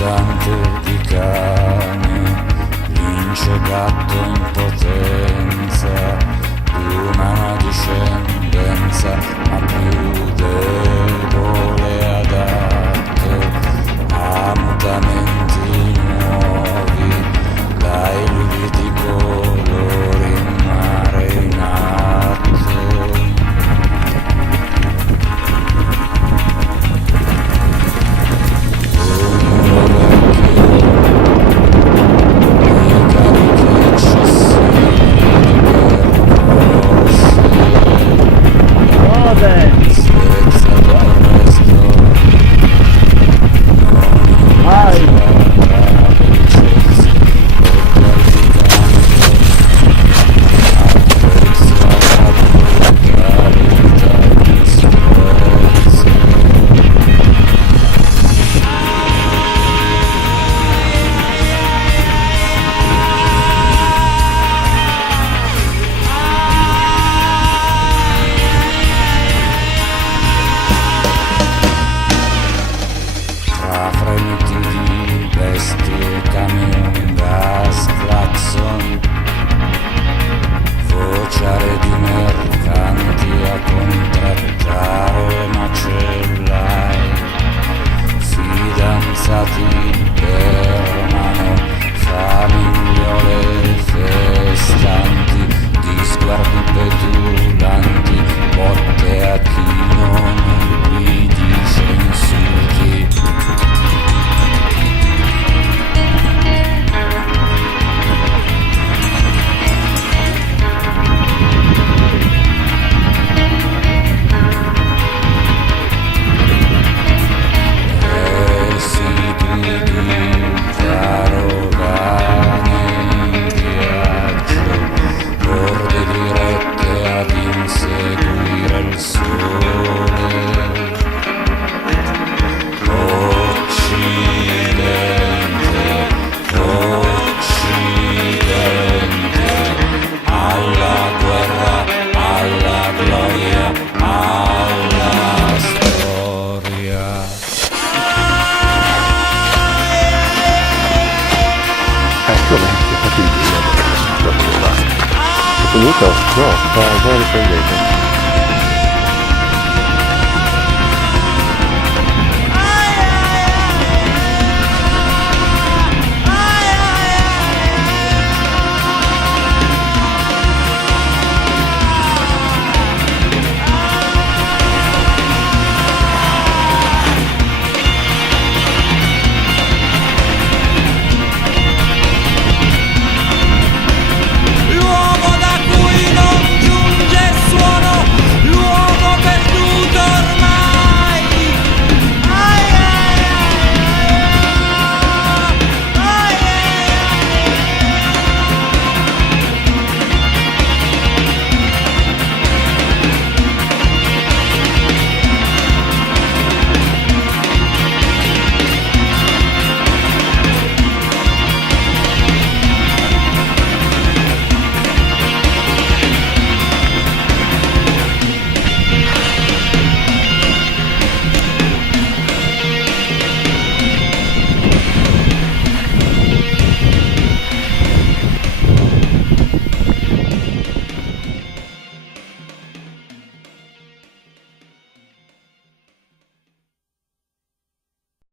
tanto di cane, vince gatto in potenza, di umana discendenza, ma più debole adatto a mutamenti nuovi, dai lividi colori in mare in atto. Camion, gas, clacson, vociare di mercanti a contrattare macellai, fidanzati per mano, famigliole festanti, di sguardi petulanti, botte a chi non gli dice insulti. Finito? No, sta riprendendo.